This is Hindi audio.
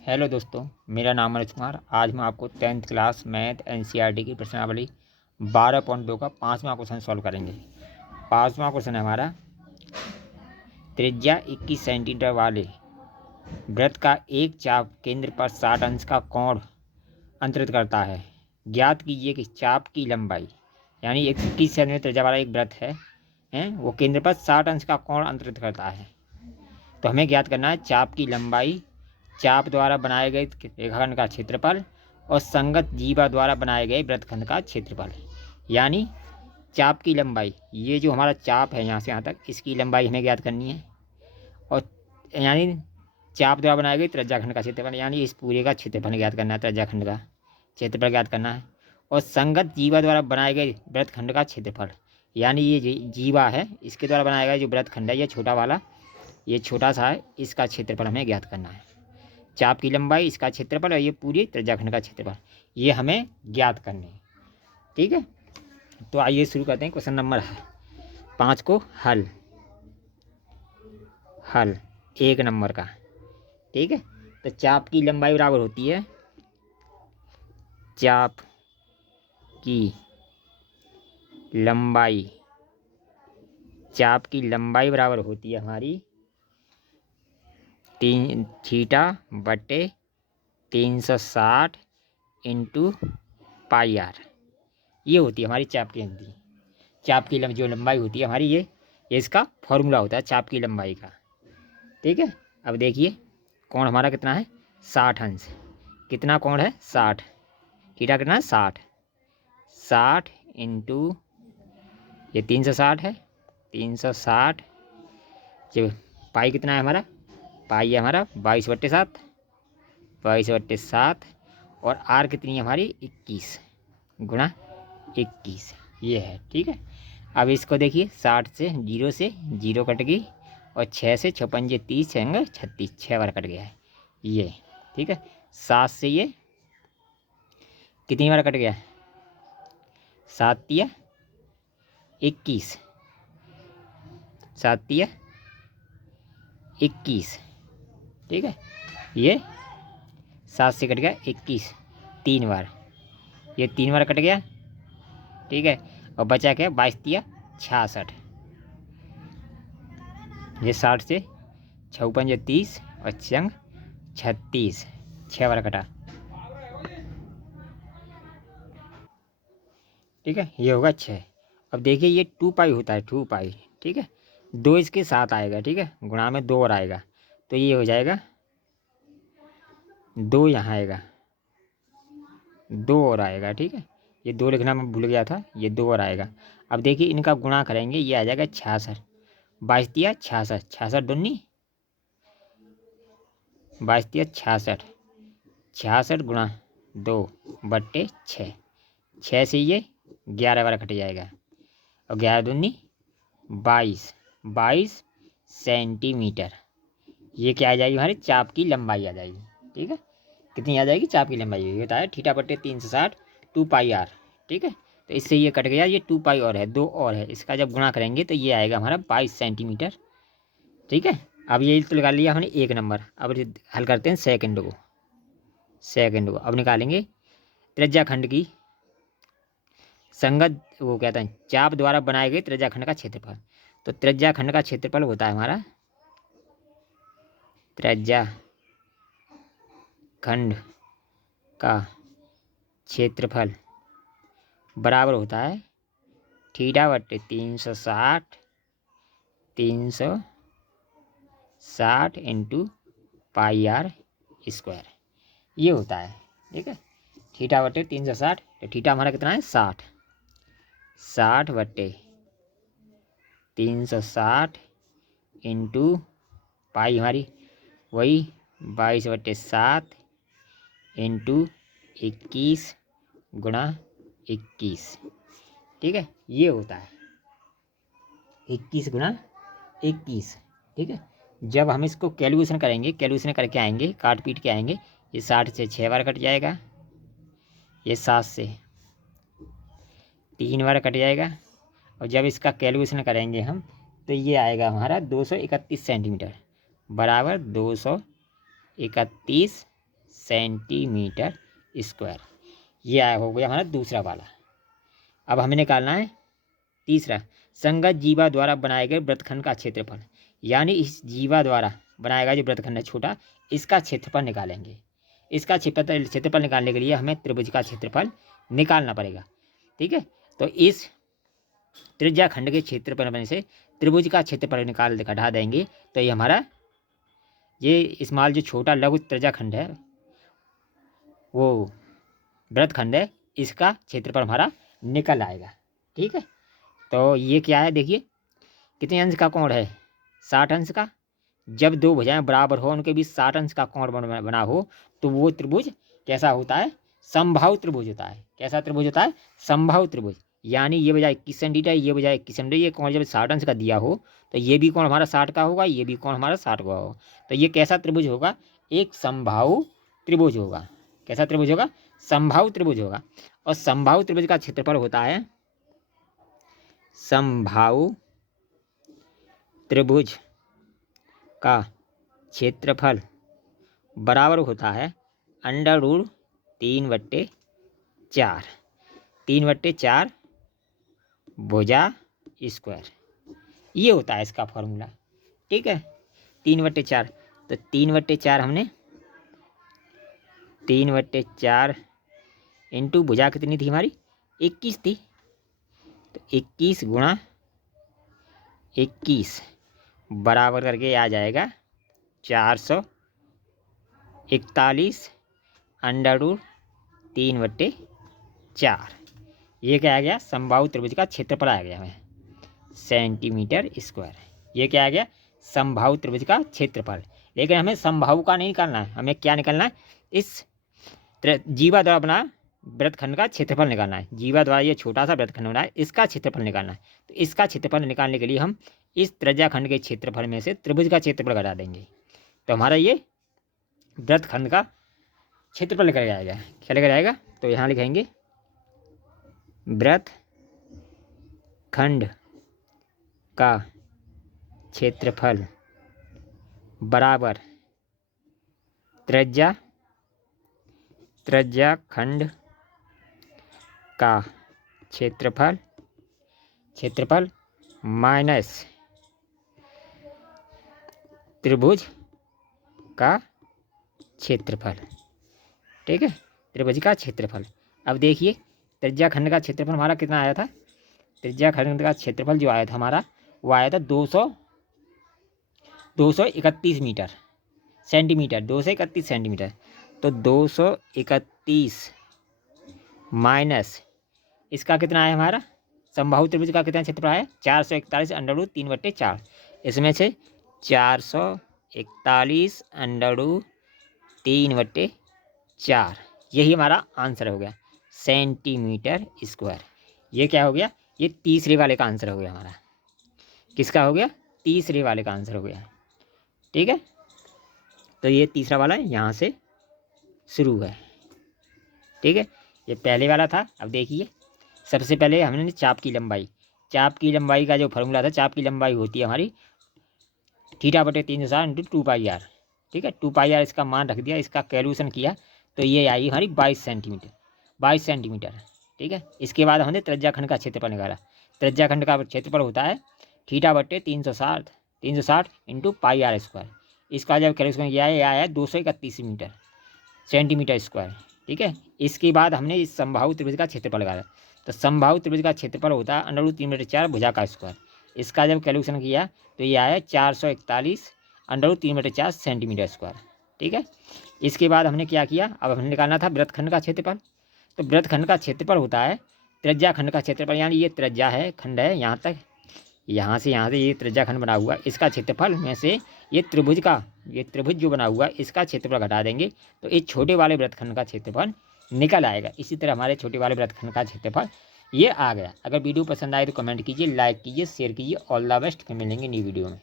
हेलो दोस्तों, मेरा नाम मनोज कुमार। आज मैं आपको 10th क्लास मैथ एनसीईआरटी की प्रश्नावली 12.2 का 5वां क्वेश्चन सॉल्व करेंगे। 5वां क्वेश्चन है हमारा, त्रिज्या 21 सेंटीमीटर वाले वृत्त का एक चाप केंद्र पर 60 अंश का कोण अंतरित करता है। ज्ञात कीजिए कि चाप की लंबाई, यानी एक 21 सेंटीमीटर त्रिज्या वाला एक वृत्त है वो केंद्र पर 60 अंश का कोण अंतरित करता है। तो हमें ज्ञात करना है चाप की लंबाई, चाप द्वारा बनाए गए रेखाखंड का क्षेत्रफल और संगत जीवा द्वारा बनाए गए वृत्तखंड का क्षेत्रफल। यानी चाप की लंबाई, ये जो हमारा चाप है यहाँ से यहाँ तक, इसकी लंबाई हमें ज्ञात करनी है। और यानी चाप द्वारा बनाए गए त्रिज्याखंड का क्षेत्रफल, यानी इस पूरे का क्षेत्रफल ज्ञात करना है, त्रिज्याखंड का क्षेत्रफल ज्ञात करना है। और संगत जीवा द्वारा बनाए गए वृत्तखंड का क्षेत्रफल, यानी ये जीवा है, इसके द्वारा बनाया गया जो वृत्तखंड है, ये छोटा वाला, ये छोटा सा है, इसका क्षेत्रफल हमें ज्ञात करना है। चाप की लंबाई, इसका क्षेत्रफल और ये पूरी त्रिज्याखंड का क्षेत्रफल, ये हमें ज्ञात करने हैं। ठीक है, तो आइए शुरू करते हैं। क्वेश्चन नंबर 5 को हल 1 नंबर का। ठीक है, तो चाप की लंबाई बराबर होती है, चाप की लंबाई बराबर होती है हमारी 3 थीटा बटे 360 इंटू पाई आर। ये होती है हमारी चाप की लंबाई। चाप की जो लंबाई होती है हमारी, ये इसका फॉर्मूला होता है चाप की लंबाई का। ठीक है, अब देखिए कोण हमारा कितना है, 60 अंश। कितना कोण है, 60। थीटा कितना है, 60 इंटू ये 360 है, 360। जो पाई कितना है हमारा, पाई है हमारा 22/7, 22/7। और आर कितनी है हमारी, 21 गुणा 21, ये है। ठीक है, अब इसको देखिए, 60 से 0 कट गई, और 6 से 6 पंजे 30 होंगे 36, 6 बार कट गया है ये। ठीक है, 7 से ये कितनी बार कट गया, 7 तिया 21, 7 तिया 21। ठीक है, ये 7 से कट गया 21 3 बार, ये 3 बार कट गया। ठीक है, और बचा क्या, 22 तिया 66। ये 60 से 6 पंजे 30 और 6 36, 6 बार कटा। ठीक है, ये होगा 6। अब देखिए ये 2 पाई होता है, 2 पाई। ठीक है, 2 इसके साथ आएगा, ठीक है, गुणा में 2 और आएगा, तो ये हो जाएगा 2, यहाँ आएगा 2 और आएगा। ठीक है, ये 2 लिखना मैं भूल गया था, ये 2 और आएगा। अब देखिए इनका गुणा करेंगे, ये आ जाएगा 66, 22 तिया 66, 66 दूनी 22 तिया 66, 66 गुणा 2/6, 6 से ये 11 बार कट जाएगा, और 11 दूनी 22 सेंटीमीटर। ये क्या आ जाएगी, हमारी चाप की लंबाई आ जाएगी। ठीक है, कितनी आ जाएगी, चाप की लंबाई ये होता है थीटा बटे 360 2 पाई आर। ठीक है, तो इससे ये कट गया, ये 2 पाई और है, 2 और है, इसका जब गुणा करेंगे तो ये आएगा हमारा 22 सेंटीमीटर। ठीक है, अब ये तो निकाल लिया हमने 1 नंबर। अब हल करते हैं सेकंड को। अब निकालेंगे त्रिज्याखंड की संगत, वो कहते हैं चाप द्वारा बनाए गए त्रिज्याखंड का क्षेत्रफल। तो त्रिज्याखंड का क्षेत्रफल होता है हमारा, त्रिज्याखंड का क्षेत्रफल बराबर होता है थीटा बटे 360 इंटू पाई आर स्क्वायर, ये होता है। ठीक है, थीटा बटे 360, तो थीटा हमारा कितना है, 60 बटे 360 इंटू पाई हमारी वही 22/7 इंटू 21 गुणा 21। ठीक है, ये होता है 21 गुणा 21। ठीक है, जब हम इसको कैलकुलेशन करेंगे, कैलकुलेशन करके आएंगे, काट पीट के आएंगे, ये 60 से 6 बार कट जाएगा, ये 7 से 3 बार कट जाएगा, और जब इसका कैलकुलेशन करेंगे हम, तो ये आएगा हमारा 231 सेंटीमीटर बराबर 231 सेंटीमीटर स्क्वायर। ये आया हो गया हमारा दूसरा वाला। अब हमें निकालना है तीसरा, संगत जीवा द्वारा बनाए गए वृत्तखंड का क्षेत्रफल। यानी इस जीवा द्वारा बनाया गया जो वृत्तखंड है छोटा, इसका क्षेत्रफल निकालेंगे। इसका क्षेत्रफल निकालने के लिए हमें त्रिभुज का क्षेत्रफल निकालना पड़ेगा। ठीक है, तो इस त्रिज्या खंड के क्षेत्रफल में से त्रिभुज का क्षेत्रफल निकाल घटा देंगे तो ये हमारा ये स्मॉल जो छोटा लघु त्रिज्या खंड है वो वृत्तखंड है, इसका क्षेत्रफल हमारा निकल आएगा। ठीक है, तो ये क्या है देखिए, कितने अंश का कोण है, 60 अंश का। जब दो भुजाएं बराबर हो, उनके बीच 60 अंश का कोण बना हो, तो वो त्रिभुज कैसा होता है, समबाहु त्रिभुज होता है। कैसा त्रिभुज होता है, समबाहु त्रिभुज। यानी ये बजाय 21 सेंटीमीटर, ये बजाय 21 सेंटीमीटर, ये कोण जब 60 अंश का दिया हो तो ये भी कोण हमारा 60 का होगा, ये भी कोण हमारा 60 का होगा। तो ये कैसा त्रिभुज होगा, एक समबाहु त्रिभुज होगा। कैसा त्रिभुज होगा, समबाहु त्रिभुज होगा। और समबाहु त्रिभुज का क्षेत्रफल होता है, समबाहु त्रिभुज का क्षेत्रफल बराबर होता है √3/4, 3/4 भुजा स्क्वायर। ये होता है इसका फॉर्मूला। ठीक है, 3/4। तो 3/4 हमने 3/4 इंटू भुजा कितनी थी हमारी, 21 थी। तो 21 गुणा 21 बराबर करके आ जाएगा 441 √3/4। ये क्या आ गया, समबाहु त्रिभुज का क्षेत्रफल आ गया है सेंटीमीटर स्क्वायर। ये क्या आ गया, समबाहु त्रिभुज का क्षेत्रफल। लेकिन हमें समबाहु का नहीं निकालना है, हमें क्या निकालना है, इस जीवा द्वारा बना वृत्तखंड का क्षेत्रफल निकालना है। जीवा द्वारा ये छोटा सा वृत्तखंड बना है, इसका क्षेत्रफल निकालना है। तो इसका क्षेत्रफल निकालने के लिए हम इस त्रिज्याखंड के क्षेत्रफल में से त्रिभुज का क्षेत्रफल घटा देंगे, तो हमारा ये वृत्तखंड का क्षेत्रफल निकल जाएगा। क्या निकल जाएगा, तो यहाँ लिखेंगे वृत्तखंड का क्षेत्रफल बराबर त्रिज्याखंड का क्षेत्रफल माइनस त्रिभुज का क्षेत्रफल। ठीक है, त्रिभुज का क्षेत्रफल। अब देखिए त्रिज्याखंड का क्षेत्रफल हमारा कितना आया था, त्रिज्याखंड का क्षेत्रफल जो आया था हमारा वो आया था 231 मीटर सेंटीमीटर, 231 सेंटीमीटर। तो 231 माइनस इसका कितना आया हमारा, समबाहु त्रिभुज का कितना क्षेत्रफल आया, 441 √3/4। इसमें से 441 √3/4 यही हमारा आंसर हो गया, सेंटीमीटर स्क्वायर। ये क्या हो गया, ये तीसरे वाले का आंसर हो गया हमारा। किसका हो गया, तीसरे वाले का आंसर हो गया। ठीक है, तो ये तीसरा वाला यहाँ से शुरू है। ठीक है, ये पहले वाला था। अब देखिए सबसे पहले हमने चाप की लंबाई का जो फॉर्मूला था, चाप की लंबाई होती है हमारी θ/360 × 2πr। ठीक है, 2πr इसका मान रख दिया, इसका कैलकुलेशन किया तो ये आई हमारी 22 सेंटीमीटर। ठीक है, इसके बाद हमने त्रिज्याखंड का क्षेत्रफल निकाला। त्रिज्याखंड का क्षेत्रफल होता है θ/360 × πr²। इसका जब कैलकुलेशन किया है ये आया 231 सेंटीमीटर स्क्वायर। ठीक है, इसके बाद हमने इस समबाहु त्रिभुज का क्षेत्रफल निकाला। तो समबाहु त्रिभुज का क्षेत्रफल होता है √3/4 भुजा का स्क्वायर। इसका जब कैलकुलेशन किया तो ये आया 441 √3/4 सेंटीमीटर स्क्वायर। ठीक है, इसके बाद हमने क्या किया, अब हमने निकालना था वृत्तखंड का क्षेत्रफल। तो वृत्तखंड का क्षेत्रफल होता है त्रिज्याखंड का क्षेत्रफल, यानी ये त्रिज्या है, खंड है यहाँ तक, यहाँ से ये त्रिज्याखंड बना हुआ, इसका क्षेत्रफल में से ये त्रिभुज जो बना हुआ इसका क्षेत्रफल घटा देंगे तो इस छोटे वाले वृत्तखंड का क्षेत्रफल निकल आएगा। इसी तरह हमारे छोटे वाले वृत्तखंड का क्षेत्रफल ये आ गया। अगर वीडियो पसंद आए तो कमेंट कीजिए, लाइक कीजिए, शेयर कीजिए। ऑल द बेस्ट, फिर मिलेंगे न्यू वीडियो में।